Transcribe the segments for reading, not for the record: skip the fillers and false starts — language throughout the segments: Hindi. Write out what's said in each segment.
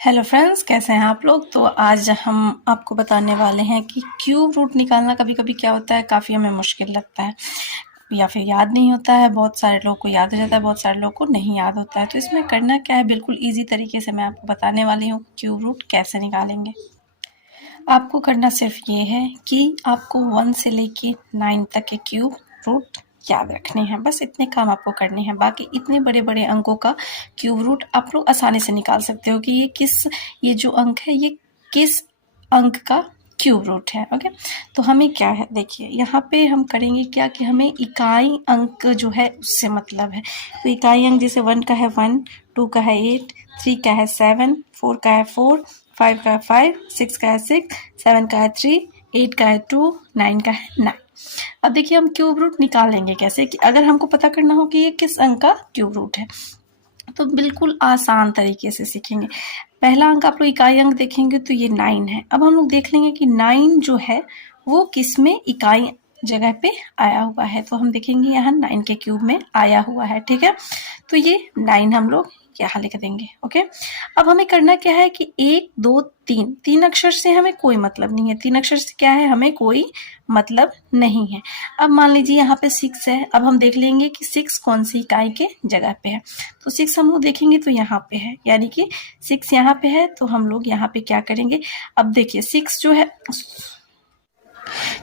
हेलो फ्रेंड्स, कैसे हैं आप लोग। तो आज हम आपको बताने वाले हैं कि क्यूब रूट निकालना कभी कभी क्या होता है, काफ़ी हमें मुश्किल लगता है या फिर याद नहीं होता है। बहुत सारे लोगों को याद हो जाता है, बहुत सारे लोगों को नहीं याद होता है। तो इसमें करना क्या है, बिल्कुल इजी तरीके से मैं आपको बताने वाली हूँ क्यूब रूट कैसे निकालेंगे। आपको करना सिर्फ ये है कि आपको 1 से लेके 9 तक के क्यूब रूट याद रखने हैं। बस इतने काम आपको करने हैं। बाकी इतने बड़े बड़े अंकों का क्यूब रूट आप लोग आसानी से निकाल सकते हो कि ये जो अंक है ये किस अंक का क्यूब रूट है। ओके, तो हमें क्या है, देखिए यहाँ पे हम करेंगे क्या कि हमें इकाई अंक जो है उससे मतलब है। तो इकाई अंक जैसे 1 का है 1, 2 का है 8, 3 का है 7, 4 का है 4, 5 का है 5, 6 का है 6, 7 का है 3, 8 का है 2, 9 का है 9। अब देखिए हम क्यूब रूट निकालेंगे कैसे, कि अगर हमको पता करना हो कि ये किस अंक का क्यूब रूट है तो बिल्कुल आसान तरीके से सीखेंगे। पहला अंक आप लोग इकाई अंक देखेंगे तो ये 9 है। अब हम लोग देख लेंगे कि 9 जो है वो किस में इकाई जगह पे आया हुआ है। तो हम देखेंगे यहाँ 9 के क्यूब में आया हुआ है। ठीक है, तो ये 9 हम लोग यहाँ लिख देंगे। ओके, अब हमें करना क्या है कि 1 2 3 तीन अक्षर से हमें कोई मतलब नहीं है। 3 अक्षर से क्या है, हमें कोई मतलब नहीं है। अब मान लीजिए यहाँ पे 6 है। अब हम देख लेंगे कि 6 कौन सी इकाई के जगह पे है। तो 6 हम लोग देखेंगे तो यहाँ पे है, यानी कि 6 यहाँ पे है। तो हम लोग यहाँ पे क्या करेंगे, अब देखिए 6 जो है,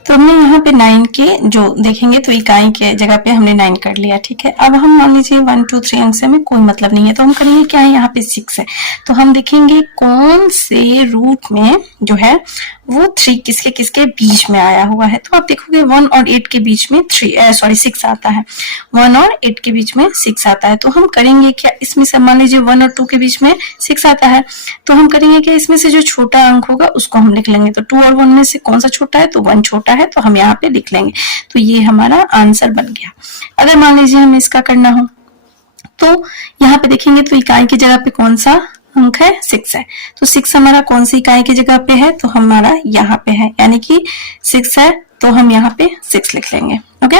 तो हमने यहाँ पे 9 के जो देखेंगे तो इकाई के जगह पे हमने 9 कर लिया। ठीक है, अब हम मान लीजिए 1 2 3 अंक से हमें कोई मतलब नहीं है। तो हम करेंगे क्या है, यहाँ पे 6 है तो हम देखेंगे कौन से रूट में जो है वो 3 किसके किसके बीच में आया हुआ है। तो आप देखोगे 1 और 8 के बीच में 6 आता है। 1 और 8 के बीच में 6 आता है। तो हम करेंगे क्या, इसमें से मान लीजिए 1 और 2 के बीच में 6 आता है। तो हम करेंगे क्या, इसमें से जो छोटा अंक होगा उसको हम लिख लेंगे। तो 2 और 1 में से कौन सा छोटा है, तो 1 छोटा है, तो हम यहाँ पे लिख लेंगे। तो ये हमारा आंसर बन गया। अगर मान लीजिए हमें इसका करना हो तो यहाँ पे देखेंगे तो इकाई की जगह पे कौन सा अंक है, 6 है। तो 6 हमारा कौन सी इकाई की जगह पे है, तो हमारा यहाँ पे है, यानी कि 6 है। तो हम यहाँ पे 6 लिख लेंगे। ओके,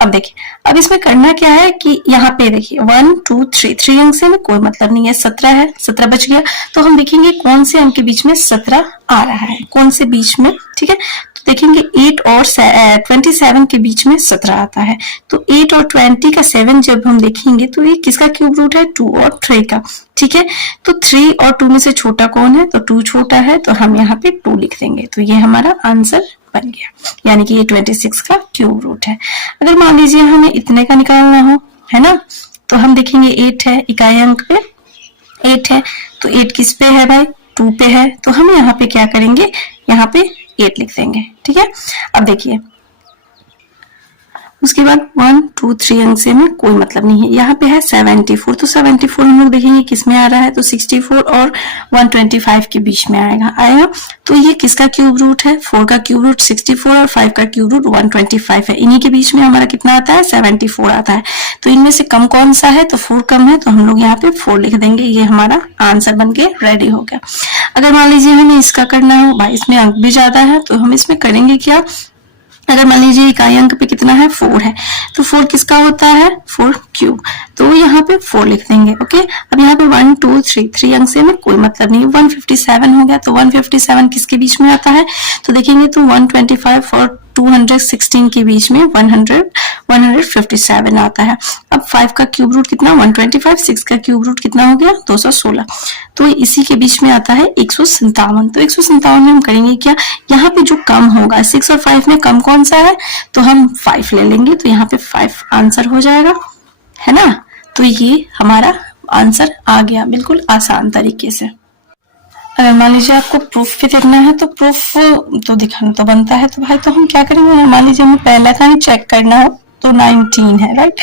अब देखिए, अब इसमें करना क्या है कि यहाँ पे देखिए 1 2 3 अंक से हमें कोई मतलब नहीं है। 17 है, 17 बच गया। तो हम देखेंगे कौन से अंक के बीच में 17 आ रहा है, कौन से बीच में। ठीक है, तो देखेंगे 8 और 27 के बीच में 17 आता है। तो 8 और 20 का 7 जब हम देखेंगे तो ये किसका क्यूब रूट है, 2 और 3 का। ठीक है, तो 3 और 2 में से छोटा कौन है, तो 2 छोटा है। तो हम यहाँ पे 2 लिख देंगे। तो ये हमारा आंसर बन गया, यानी कि ये 26 का क्यूब रूट है। अगर मान लीजिए हमें इतने का निकालना हो, है ना, तो हम देखेंगे 8 है, इकाई अंक पे 8 है। तो 8 किस पे है भाई, 2 पे है। तो हम यहाँ पे क्या करेंगे, यहाँ पे 8 लिख देंगे। ठीक है, अब देखिए उसके बाद 1 2 3 अंक से हमें कोई मतलब नहीं है। यहाँ पे है 74। तो 74 हम लोग देखेंगे किस में आ रहा है, तो 64 और 125 के बीच में आएगा। तो ये किसका क्यूब रूट है, 4 का क्यूब रूट 64 और 5 का क्यूब रूट 125 है। इन्हीं के बीच में हमारा कितना आता है, 74 आता है। तो इनमें से कम कौन सा है, तो 4 कम है। तो हम लोग यहाँ पे 4 लिख देंगे। ये हमारा आंसर बन के रेडी हो गया। अगर मान लीजिए हमें इसका करना हो, भाई इसमें अंक भी ज्यादा है, तो हम इसमें करेंगे क्या, अगर मान लीजिए इकाई अंक पे कितना है, 4 है। तो 4 किसका होता है, 4 क्यूब। तो यहाँ पे 4 लिख देंगे। ओके, अब यहाँ पे 1 2 3 अंक से हमें कोई मतलब नहीं। 157 हो गया। तो 157 किसके बीच में आता है, तो देखेंगे तो 125 और 216 के बीच में 157 आता है। अब 5 का क्यूब रूट कितना, 125। 6 का क्यूब रूट कितना हो गया, 216। तो इसी के बीच में आता है 157। तो 157 में हम करेंगे क्या, यहाँ पे जो कम होगा 6 और 5 में कम कौन सा है, तो हम 5 ले लेंगे। तो यहाँ पे 5 आंसर हो जाएगा, है ना। तो ये हमारा आंसर आ गया बिल्कुल आसान तरीके से। अगर मान लीजिए आपको प्रूफ भी देखना है तो प्रूफ तो दिखाना तो बनता है। तो भाई तो हम क्या करेंगे, मान लीजिए हमें पहला का ही चेक करना हो तो 19 है, राइट।